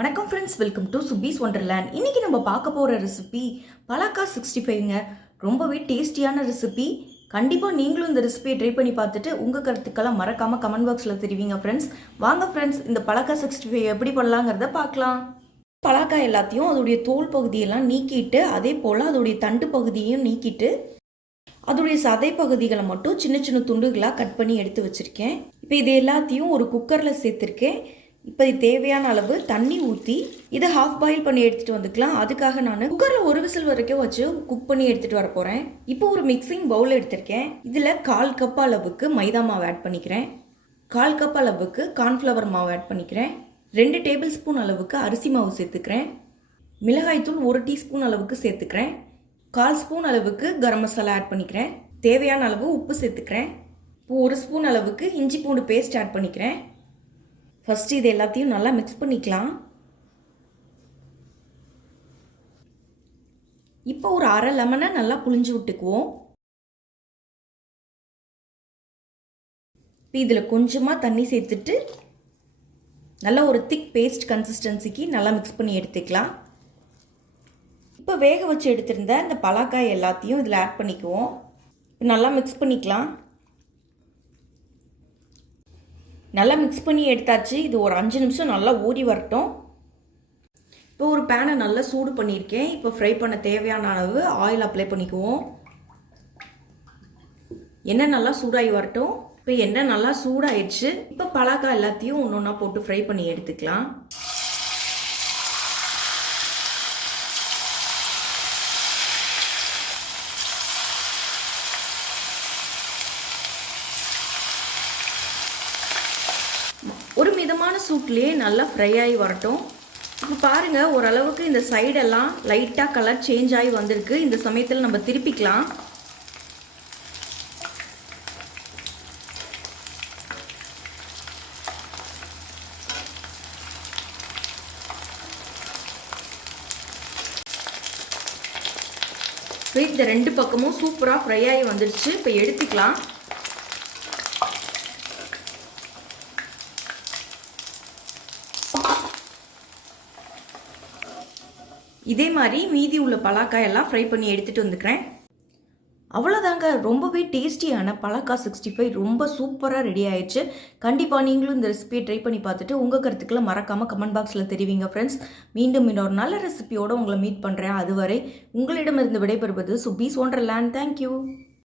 வணக்கம் friends, welcome to சுபீஸ் wonderland. இன்றைக்கி நம்ம பார்க்க போகிற ரெசிபி பலாக்கா 65ங்க. ரொம்பவே டேஸ்டியான ரெசிபி. கண்டிப்பாக நீங்களும் இந்த ரெசிபியை ட்ரை பண்ணி பார்த்துட்டு உங்கள் கருத்துக்கெல்லாம் மறக்காமல் கமெண்ட் பாக்ஸில் தெரிவிங்க ஃப்ரெண்ட்ஸ். வாங்க ஃப்ரெண்ட்ஸ், இந்த பலாக்கா 65 எப்படி பண்ணலாங்கிறத பார்க்கலாம். பலாக்காய் எல்லாத்தையும் அதோடைய தோல் பகுதியெல்லாம் நீக்கிட்டு, அதே போல் அதோடைய தண்டு பகுதியையும் நீக்கிட்டு, அதோடைய சதை பகுதிகளை மட்டும் சின்ன சின்ன துண்டுகளாக கட் பண்ணி எடுத்து வச்சுருக்கேன். இப்போ இது எல்லாத்தையும் ஒரு குக்கரில் சேர்த்துருக்கேன். இப்போ இது தேவையான அளவு தண்ணி ஊற்றி இதை ஹாஃப் பாயில் பண்ணி எடுத்துகிட்டு வந்துக்கலாம். அதுக்காக நான் குக்கரில் ஒரு விசில் வரைக்கும் வச்சு குக் பண்ணி எடுத்துகிட்டு வர போகிறேன். இப்போ ஒரு மிக்சிங் பவுல் எடுத்திருக்கேன். இதில் 1/4 கப் அளவுக்கு மைதா மாவு ஆட் பண்ணிக்கிறேன். 1/4 கப் அளவுக்கு கார்ன்ஃப்ளவர் மாவு ஆட் பண்ணிக்கிறேன். 2 டேபிள் ஸ்பூன் அளவுக்கு அரிசி மாவு சேர்த்துக்கிறேன். மிளகாய்த்தூள் 1 டீஸ்பூன் அளவுக்கு சேர்த்துக்கிறேன். 1/4 ஸ்பூன் அளவுக்கு கரம் மசாலா ஆட் பண்ணிக்கிறேன். தேவையான அளவு உப்பு சேர்த்துக்கிறேன். இப்போ 1 ஸ்பூன் அளவுக்கு இஞ்சி பூண்டு பேஸ்ட் ஆட் பண்ணிக்கிறேன். ஃபஸ்ட்டு இது எல்லாத்தையும் நல்லா மிக்ஸ் பண்ணிக்கலாம். இப்போ ஒரு அரை லெமனை நல்லா புழிஞ்சு விட்டுக்குவோம். இப்போ இதில் கொஞ்சமாக தண்ணி சேர்த்துட்டு நல்லா ஒரு திக் பேஸ்ட் கன்சிஸ்டன்சிக்கு நல்லா மிக்ஸ் பண்ணி எடுத்துக்கலாம். இப்போ வேக வச்சு எடுத்திருந்த இந்த பலாக்காய் எல்லாத்தையும் இதில் ஆட் பண்ணிக்குவோம். நல்லா மிக்ஸ் பண்ணிக்கலாம். நல்லா மிக்ஸ் பண்ணி எடுத்தாச்சு. இது ஒரு 5 நிமிஷம் நல்லா ஊறி வரட்டும். இப்போ ஒரு பேனை நல்லா சூடு பண்ணியிருக்கேன். இப்போ ஃப்ரை பண்ண தேவையான அளவு ஆயில் அப்ளை பண்ணிக்குவோம். எண்ணெய் நல்லா சூடாகி வரட்டும். இப்போ எண்ணெய் நல்லா சூடாயிடுச்சு. இப்போ பலாக்காய் எல்லாத்தையும் ஒன்று ஒன்றா போட்டு ஃப்ரை பண்ணி எடுத்துக்கலாம். ஒரு மிதமான சூட்லேயே நல்லா ஃப்ரை ஆகி வரட்டும். இப்போ பாருங்கள், ஓரளவுக்கு இந்த சைடெல்லாம் லைட்டாக கலர் சேஞ்ச் ஆகி வந்திருக்கு. இந்த சமயத்தில் நம்ம திருப்பிக்கலாம். இந்த 2 பக்கமும் சூப்பராக ஃப்ரை ஆகி வந்துடுச்சு. இப்போ எடுத்துக்கலாம். இதே மாதிரி மீதி உள்ள பலாக்காயெல்லாம் ஃப்ரை பண்ணி எடுத்துகிட்டு வந்துக்கிறேன். அவ்வளோதாங்க, ரொம்பவே டேஸ்டியான பலாக்கா 65 ரொம்ப சூப்பராக ரெடி ஆயிடுச்சு. கண்டிப்பாக நீங்களும் இந்த ரெசிபியை ட்ரை பண்ணி பார்த்துட்டு உங்கள் கருத்துக்களை மறக்காமல் கமெண்ட் பாக்ஸில் தெரிவிங்க ஃப்ரெண்ட்ஸ். மீண்டும் இன்னொரு நல்ல ரெசிபியோடு உங்களை மீட் பண்ணுறேன். அதுவரை உங்களிடமிருந்து விடைபெறுவது சுபீஸ் ஒண்டர்லேண்ட். தேங்க்யூ.